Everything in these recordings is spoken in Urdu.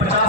50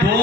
2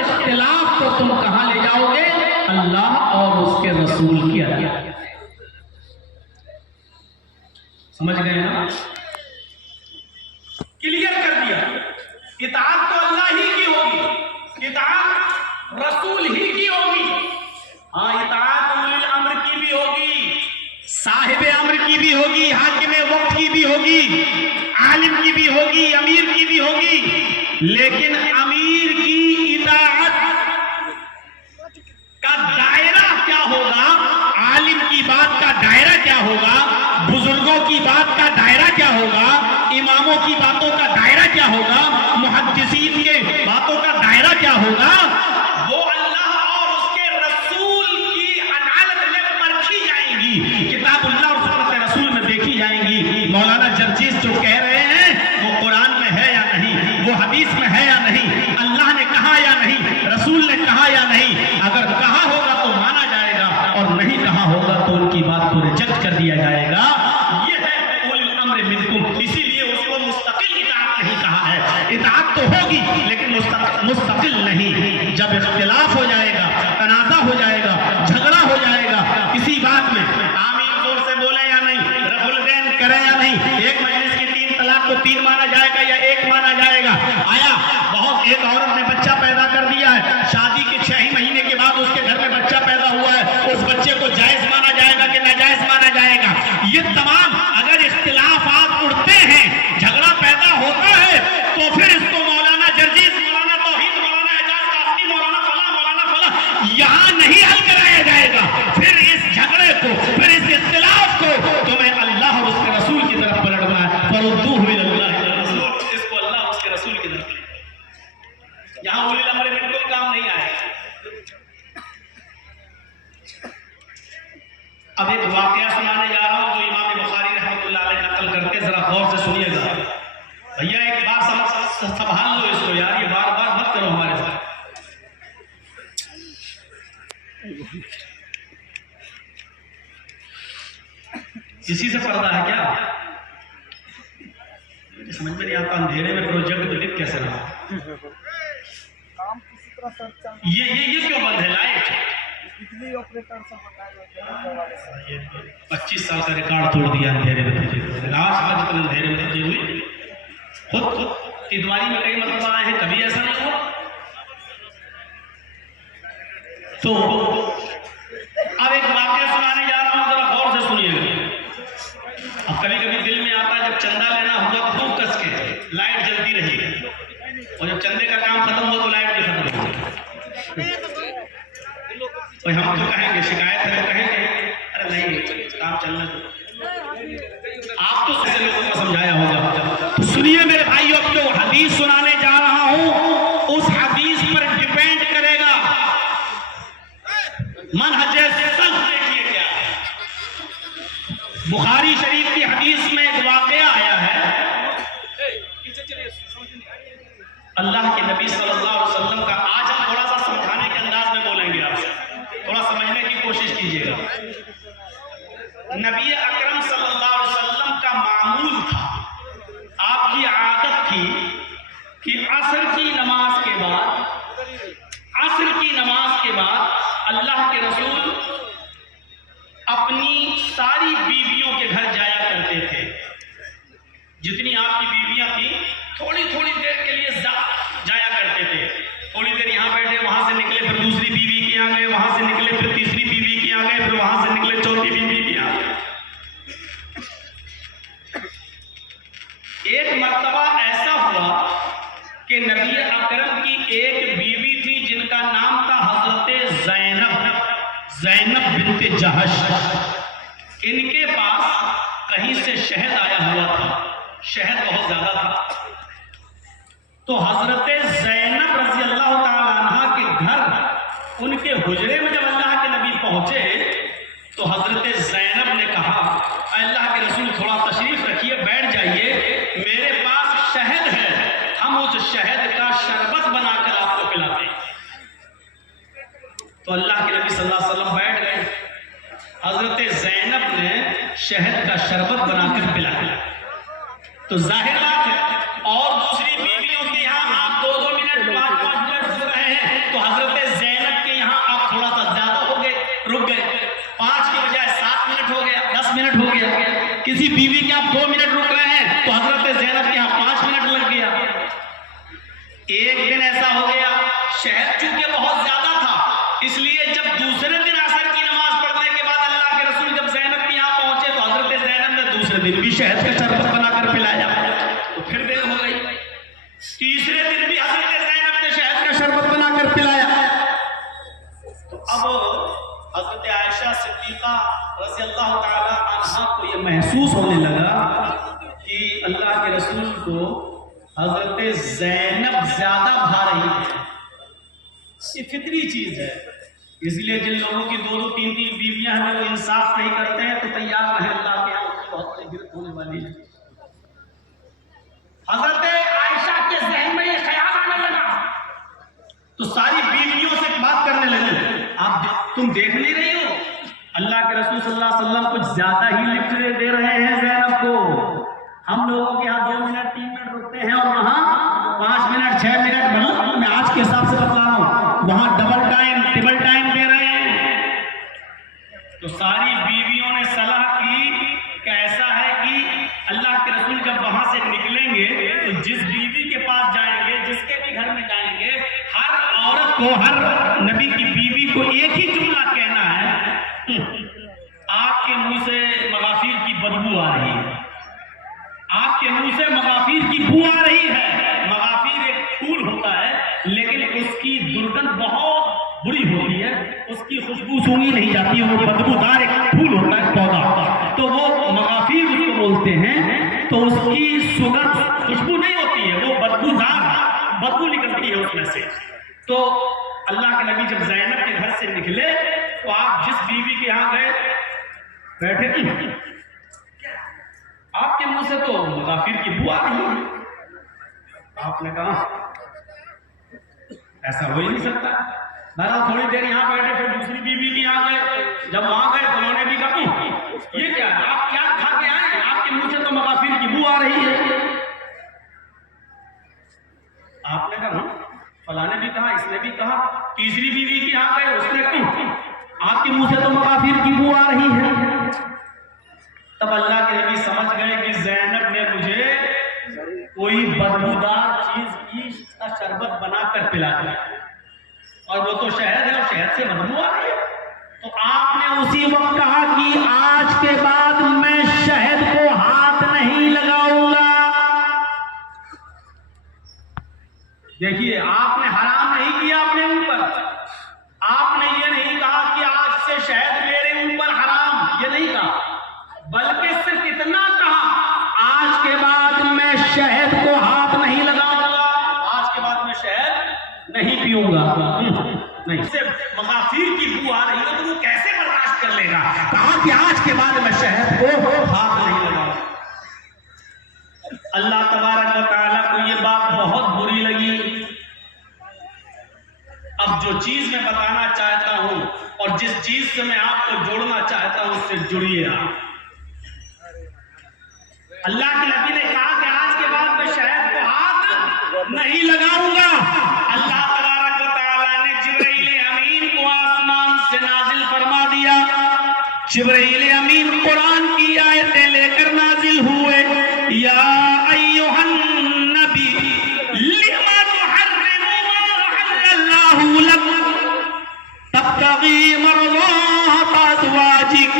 اختلاف کو تم کہاں لے جاؤ گے؟ اللہ اور اس کے رسول کی اطاعت۔ سمجھ گئے نا؟ کلیئر کر دیا، اطاعت تو اللہ ہی کی ہوگی، اطاعت رسول ہی کی ہوگی، ہاں اطاعت اولی الامر کی بھی ہوگی، صاحب امر کی بھی ہوگی، حاکم وقت کی بھی ہوگی، عالم کی بھی ہوگی، امیر کی بھی ہوگی، لیکن امیر کی اطاعت کا دائرہ کیا ہوگا، عالم کی بات کا دائرہ کیا ہوگا، بزرگوں کی بات کا دائرہ کیا ہوگا، اماموں کی باتوں کا دائرہ کیا ہوگا، محدثین کے باتوں کا دائرہ کیا ہوگا، وہ اللہ اور اس کے رسول کی عدالت میں پرکھی جائیں گی، کتاب اللہ اور سنت رسول میں دیکھی جائیں گی۔ مولانا جرجیس جو کہہ رہے ہیں وہ قرآن میں ہے یا نہیں، وہ حدیث میں ہے یا نہیں، اللہ نے کہا یا نہیں، رسول نے کہا یا نہیں، اگر کہا ہوگا تو مانا جائے گا اور نہیں کہا ہوگا تو ان کی بات کو ریجیکٹ کر دیا جائے گا۔ یہ ہے اولی الامر منکم، اسی لیے اس کو مستقل اطاعت نہیں کہا ہے، اطاعت تو ہوگی لیکن مستقل نہیں۔ جب اختلاف ہو جائے گا، تنازع ہو جائے گا، جھگڑا ہو جائے گا کسی بات میں، آمین زور سے بولے یا نہیں، رفع الدین کرے یا نہیں، ایک مجلس کی 3 طلاق کو 3 مانا جائے گا یا 1 مانا جائے گا، آیا بہت ایک عورت نے بچہ پیدا کر دیا ہے، شادی کے 6 ہی مہینے کے بعد اس کے گھر میں بچہ پیدا ہوا ہے، اس بچے کو جائز مانا جائے گا کہ ناجائز مانا جائے گا؟ یہ تمام اگر اختلافات اڑتے ہیں، جھگڑا پیدا ہوتا ہے، تو پھر اس کو مولانا جرجیس، مولانا توحید، مولانا اعجاز قاسمی، مولانا فلاں، مولانا فلاں یہاں نہیں حل کرایا جائے گا۔ پھر اس جھگڑے کو، پھر اس اختلاف کو تمہیں اللہ اور اس کے رسول کی طرف پلٹنا ہے، فردوہ الی اللہ والرسول، اس کو اللہ اور اس کے رسول کی طرف لے۔ یہاں اولی الامر منکم کام نہیں آئے گا۔ اب ایک واقعہ سنانے جا رہا ہوں جو امام بخاری رحمۃ اللہ علیہ نقل کرتے، ذرا غور سے سنیے گا۔ بھیا ایک بار سنبھال لو اس کو یار، یہ بار بار مت کرو ہمارے ساتھ۔ کسی سے پردہ ہے کیا؟ سمجھ میں نہیں آتا، اندھیرے میں پروجیکٹ لکھ کیسے رہا؟ یہ کیوں بند ہے لائٹ؟ 25 سال کا ریکارڈ توڑ دیا اندھیرے میں تجھے، آج تک اندھیرے میں تجھے ہوئی۔ خود تیدواری میں کئی مرتبہ آئے ہیں، کبھی ایسا نہیں ہوا۔ تو اب ایک واقعہ سنانے جا رہا ہوں، ذرا غور سے سنیے گا۔ اب کبھی کبھی دل میں آتا ہے جب چندہ لینا ہوا تو خوب کس کے لائٹ جلتی رہی، اور جب چندے کا کام ختم ہوا تو لائٹ بھی ختم ہو گئی۔ اور ہم تو کہیں گے شکایت ہے، کہیں گے ارے نہیں کام چلنا دو۔ آپ تو ایسے لوگوں کو سمجھایا ہوگا۔ تو سنیے میرے بھائیو، اب جو حدیث سنانے جا رہا ہوں اس حدیث پر ڈیپینڈ کرے گا منہج سلف دیکھیے کیا ہے۔ بخاری شریف کی حدیث میں ایک واقعہ آیا ہے، اللہ کے نبی صلی اللہ علیہ وسلم کا۔ آج ہم تھوڑا سا سمجھانے کے انداز میں بولیں گے، آپ سے تھوڑا سمجھنے کی کوشش کیجیے گا۔ نبی اکرم صلی اللہ علیہ وسلم کا معمول تھا، آپ کی عادت تھی کہ عصر کی نماز کے بعد اللہ کے رسول اپنی ساری بیویوں کے گھر جایا کرتے تھے۔ جتنی آپ کی بیویاں تھیں تھوڑی تھوڑی دیر کے لیے جایا کرتے تھے، تھوڑی دیر یہاں بیٹھے، وہاں سے نکلے، پھر دوسری بیوی کے یہاں گئے، وہاں سے نکلے، پھر تیسری بیوی کے یہاں گئے، پھر وہاں سے نکلے چوتھی بیوی کے یہاں گئے۔ ایک مرتبہ ایسا ہوا کہ نبی اکرم کی ایک بیوی تھی جن کا نام تھا حضرت زینب بنت جہش۔ ان کے پاس کہیں سے شہد آیا ہوا تھا، شہد بہت زیادہ تھا۔ تو حضرت زینب رضی اللہ تعالی عنہ کے گھر، ان کے حجرے میں جب اللہ کے نبی پہنچے تو حضرت زینب نے کہا اے اللہ کے رسول تھوڑا تشریف رکھیے، بیٹھ جائیے، میرے پاس شہد ہے، ہم اس شہد کا شربت بنا کر آپ کو پلاتے ہیں۔ تو اللہ کے نبی صلی اللہ علیہ وسلم بیٹھ گئے، حضرت زینب نے شہد کا شربت بنا کر پلایا۔ تو ظاہر بات ہے اور دوسری بیویوں کے یہاں آپ 2-2 منٹ 5-5 منٹ رہ رہے ہیں تو 10 منٹ ہو گیا. کسی بیوی کے آپ 2 منٹ رک رہے ہیں تو حضرت زینب کے یہاں 5 منٹ لگ گیا. ایک دن ایسا ہو گیا شہد چونکہ بہت زیادہ تھا اس لیے جب دوسرے دن عصر کی نماز پڑھنے کے بعد اللہ کے رسول جب زینب کے یہاں پہنچے تو حضرت زینب نے دوسرے دن بھی شہد کا شربت بنا کر پلایا تو پھر دیر ہو گئی. تیسرے دن بھی حضرت زینب نے شہد کا شربت بنا کر پلایا. تو اب حضرت عائشہ صدیقہ رضی اللہ تعالی عنہا کو یہ محسوس ہونے لگا کہ اللہ کے رسول کو حضرت زینب زیادہ بھا رہی ہے. یہ فطری چیز ہے. اس لیے جن لوگوں کی 2-2 3-3 بیویاں ہیں وہ انصاف نہیں کرتے ہیں تو تیار رہیں اللہ کے یہاں بہت بڑی گرفت ہونے والی ہے. حضرت عائشہ کے ذہن میں یہ خیال آنے لگا تو ساری بیویوں سے بات کرنے لگی. آپ تم دیکھ نہیں رہی ہو اللہ کے رسول صلی اللہ علیہ وسلم کچھ زیادہ ہی لفٹ دے رہے ہیں زینب کو. ہم لوگوں کے یہاں 2 منٹ 3 منٹ رکتے ہیں اور وہاں 5 منٹ 6 منٹ مطلب میں آج کے حساب سے بتا رہا ہوں وہاں ڈبل ٹائم دے رہے ہیں. تو ساری بیویوں نے صلاح کی کہ ایسا ہے کہ اللہ کے رسول جب وہاں سے نکلیں گے تو جس بیوی کے پاس جائیں گے جس کے بھی گھر میں جائیں گے ہر عورت کو ہر نبی کی بیوی کو ایک ہی جملہ کہنا ہے آپ کے منہ سے مغافیر کی بدبو آ رہی ہے. آپ کے منہ سے مغافیر کی بو آ رہی ہے. مغافیر ایک پھول ہوتا ہے لیکن اس کی درگندھ بہت بری ہوتی ہے. اس کی خوشبو سونگی نہیں جاتی. وہ بدبودار ایک پھول ہوتا ہے پودا تو وہ مغافیر اس کو بولتے ہیں. تو اس کی سگندھ خوشبو نہیں ہوتی ہے وہ بدبو نکلتی ہے اس میں سے. تو اللہ کے نبی جب زینب کے گھر سے نکلے تو آپ جس بیوی کے یہاں گئے بیٹھے تھے آپ کے منہ سے تو مغافیر کی بو آ رہی ہے. آپ نے کہا ایسا ہو ہی نہیں سکتا. بہرحال تھوڑی دیر یہاں بیٹھے پھر دوسری بیوی کے یہاں گئے. جب وہاں گئے تو انہوں نے بھی کہا یہ کیا آپ کیا کھا کے آئے آپ کے منہ سے تو مغافیر کی بو آ رہی ہے. آپ نے کہا فلاں نے بھی کہا اس نے بھی کہا. تیسری بیوی کے یہاں گئے اس نے کہا آپ کے منہ سے تو مغافیر کی بو آ رہی ہے. تب اللہ کے نبی سمجھ گئے کہ زینب نے مجھے کوئی بدبودار چیز کی کا شربت بنا کر پلا دیا اور وہ تو شہد ہے اور شہد سے بدبو آ رہی ہے. تو آپ نے اسی وقت کہا کہ آج کے بعد میں شہد کو ہاتھ نہیں لگاؤں گا. دیکھیے آپ نے حرام نہیں کیا اپنے اوپر. آپ نے یہ نہیں کہا کہ آج سے شہد میرے اوپر حرام, یہ نہیں کہا, بلکہ صرف اتنا کہا آج کے بعد میں شہد کو ہاتھ نہیں لگاؤں گا, آج کے بعد میں شہد نہیں پیوں گا. نہیں صرف مغافیر کی بو آ رہی ہے تو وہ کیسے برداشت کر لے گا. کہا کہ آج کے بعد میں شہد کو ہاتھ نہیں لگاؤں. اللہ تبارک و تعالیٰ کو یہ بات بہت بری لگی. اب جو چیز میں بتانا چاہتا ہوں اور جس چیز سے میں آپ کو جوڑنا چاہتا ہوں اس سے جڑیے آپ. اللہ کے نبی نے کہا کہ آج کے بعد میں شہد کو ہاتھ نہیں لگاؤں گا. اللہ تبارک و تعالیٰ نے جبرائیل امین کو آسمان سے نازل فرما دیا. جبرائیل امین قرآن کی آیتیں لے کر نازل ہوئے. یا ایھا النبی لما تحرم ما احل اللہ لک تبتغی مرضات ازواجک.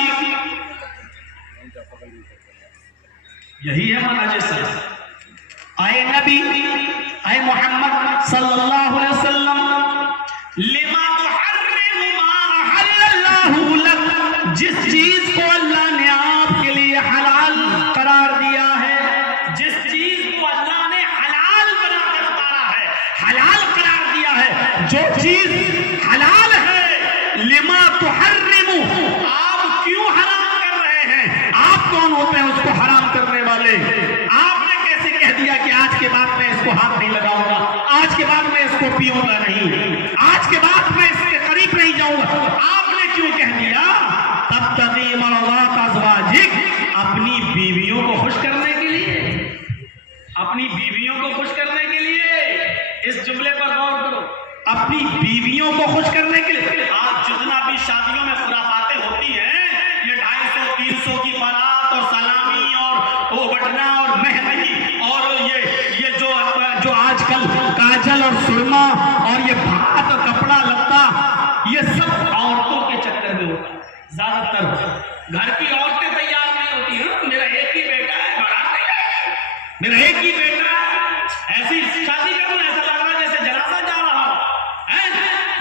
یہی ہے منہج سلف. اے نبی اے محمد صلی اللہ علیہ وسلم لما تحرم ما احل اللہ لک, جس چیز کو اللہ نے آپ کے لیے حلال قرار دیا ہے, جس چیز کو اللہ نے حلال بنا کر اتارا ہے, حلال قرار دیا ہے, جو چیز حلال ہے لما تحرم, آپ کیوں حرام کر رہے ہیں؟ آپ کون ہوتے ہیں اس کو حرام کرنے والے؟ آپ نے کیسے کہہ دیا کہ آج کے بعد میں اس کو ہاتھ نہیں لگاؤں گا, آج کے بعد میں اس کو پیوں گا نہیں, آج کے بعد میں اس کے قریب نہیں جاؤں گا؟ آپ نے کیوں کہہ دیا؟ تبتغی مرضات ازواجک, اپنی بیویوں کو خوش کرنے کے لیے, اپنی بیویوں کو خوش کرنے کے لیے. اس جملے پر غور کرو, اپنی بیویوں کو خوش کرنے کے لیے. آج جتنا بھی شادیوں میں خرافاتیں ہوتی ہیں یہ 250-300 کی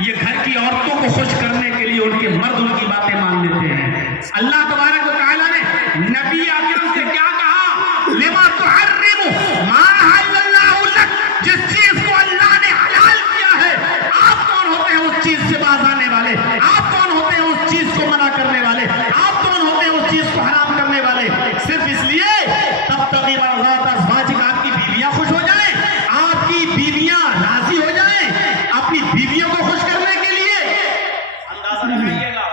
یہ گھر کی عورتوں کو خوش کرنے کے لیے ان کے مرد ان کی باتیں مان لیتے ہیں. اللہ تبارک و تعالیٰ نے نبی اکرم سے کیا کہا؟ لما تحرم ما احل اللہ لک، جس چیز کو اللہ نے حلال کیا ہے. آپ کون ہوتے ہیں اس چیز سے باز آنے والے؟ آپ کون ہوتے ہیں اس چیز کو منع کرنے والے؟ آپ کون ہوتے ہیں اس چیز کو حرام کرنے والے؟ صرف اس لیے تب تغی مرضات ازواجک، آپ کی بیویاں خوش ہو جائیں، آپ کی بیویاں راضی ہو جائیں اپنی بیویوں کو خوش کرنے کے لیے. اندازہ لگائیے گا،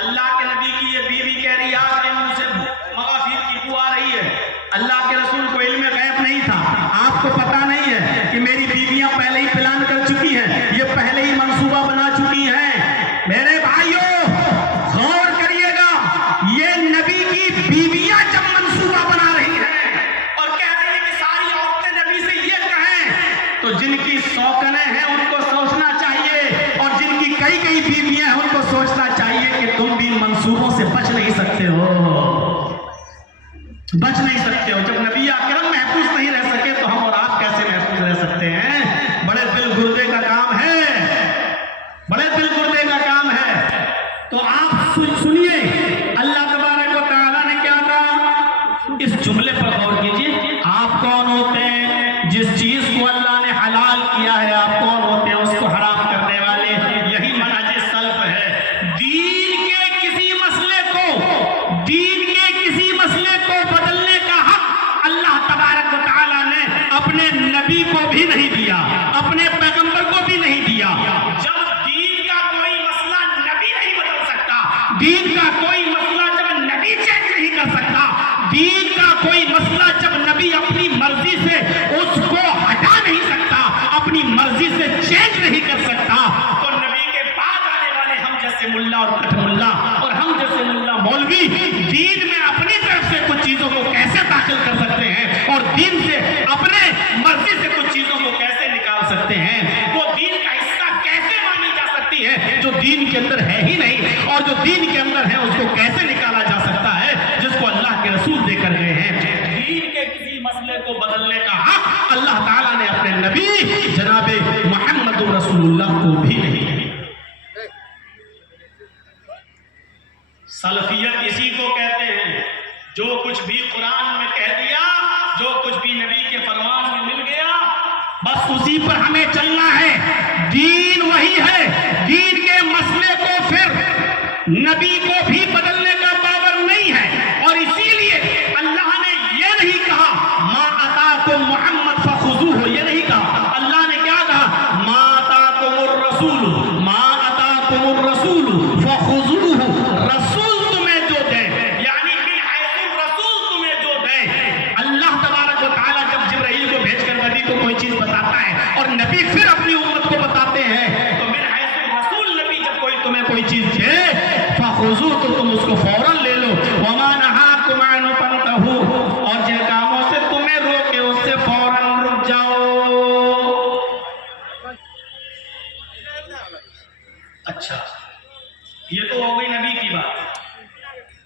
اللہ کے نبی کی یہ بیوی کہہ رہی ہے آپ کے منہ سے مغافیر کی بو آ رہی ہے. اللہ کے رسول کو علم غیب نہیں تھا، آپ کو پتا نہیں ہے کہ میری بیویاں پہلے ہی پلان کر چکی ہیں، یہ پہلے ہی منصوبہ بنا چکی ہیں. میرے بھائیوں غور کریے گا، یہ نبی کی بیویاں جب منصوبہ بنا رہی ہیں اور کہہ رہی ہیں کہ ساری عورتیں نبی سے یہ کہیں، تو جن کی سوکنیں ہیں ان کو سوچنا چاہیے، اور جن کی کئی کئی بیویاں ہیں ان کو سوچنا چاہیے کہ تم بھی منصوبوں سے بچ نہیں سکتے ہو، بچ نہیں سکتے ہو. جب نبی اکرم محفوظ نہیں رہ سکے تو ہم اور آپ کیسے محفوظ رہ سکتے ہیں؟ بڑے دل گردے کا کام ہے، بڑے دل گردے کا کام ہے. تو آپ سنیے اللہ تبارک و تعالیٰ نے کیا کہا، اس جملے پر غور کیجیے. آپ کون ہوتے ہیں جس چیز کو اللہ نے حلال کیا ہے؟ آپ کون ہوتے ہیں اس کو حرام کرنے والے؟ یہی منہج سلف ہے. دین کے کسی مسئلے کو بدلنے کا حق اللہ تبارک و تعالیٰ نے اپنے نبی کو بھی نہیں دیا، اپنے پیغمبر کو بھی نہیں دیا. جب دین کا کوئی مسئلہ نبی نہیں بدل سکتا، دین کا کوئی مسئلہ جب نبی چینج نہیں کر سکتا، دین کا کوئی مسئلہ جب نبی اپنی مرضی سے اس کو ہٹا نہیں سکتا، اپنی مرضی سے چینج نہیں کر سکتا، تو نبی کے بعد آنے والے ہم جیسے ملا اور کٹ ملا اور ہم جیسے ملا مولوی دین میں اپنی طرف سے کچھ چیزوں کو کیسے داخل کر سکتے ہیں اور دین سے اپنے مرضی سے کچھ چیزوں کو کیسے نکال سکتے ہیں؟ وہ دین کا حصہ کیسے مانی جا سکتی ہے جو دین کے اندر ہے ہی نہیں، اور جو دین کے اندر ہے اس کو کیسے نکالا جا سکتا ہے جس کو اللہ کے رسول دے کر گئے ہیں؟ دین کے کسی مسئلے کو بدلنے کا حق اللہ تعالیٰ نے اپنے نبی جناب محمد رسول اللہ کو بھی نہیں دیا. سلفیت اسی کو کہتے ہیں، جو کچھ بھی قرآن میں کہہ دیا، جو کچھ بھی نبی کے فرمان میں مل گیا، بس اسی پر ہمیں چلنا ہے. دین وہی ہے، دین کے مسئلے کو پھر نبی کو بھی بدلنے کا پاور نہیں ہے. اور اسی لیے اللہ نے یہ نہیں کہا ما آتاکم محمد فخذوہ، یہ نہیں کہا. اللہ نے کیا کہا؟ ما آتاکم الرسول، ما آتاکم الرسول فخذوہ. رسول تمہیں جو دے، یعنی من حیث الرسول تمہیں جو دے. اللہ تبارک و تعالیٰ جب جبرائیل کو بھیج کر نبی کو کوئی چیز بتاتا ہے اور نبی پھر اپنی امت کو بتاتے ہیں، تو من حیث الرسول نبی جب کوئی تمہیں کوئی چیز دے فخذوہ، تو تم اس کو فوراً لے لو. وما نہاکم عنہ فانتہوا، اور جن کاموں سے تمہیں روکے اس سے فوراً رک جاؤ. اچھا، یہ تو ہو گئی نبی کی بات.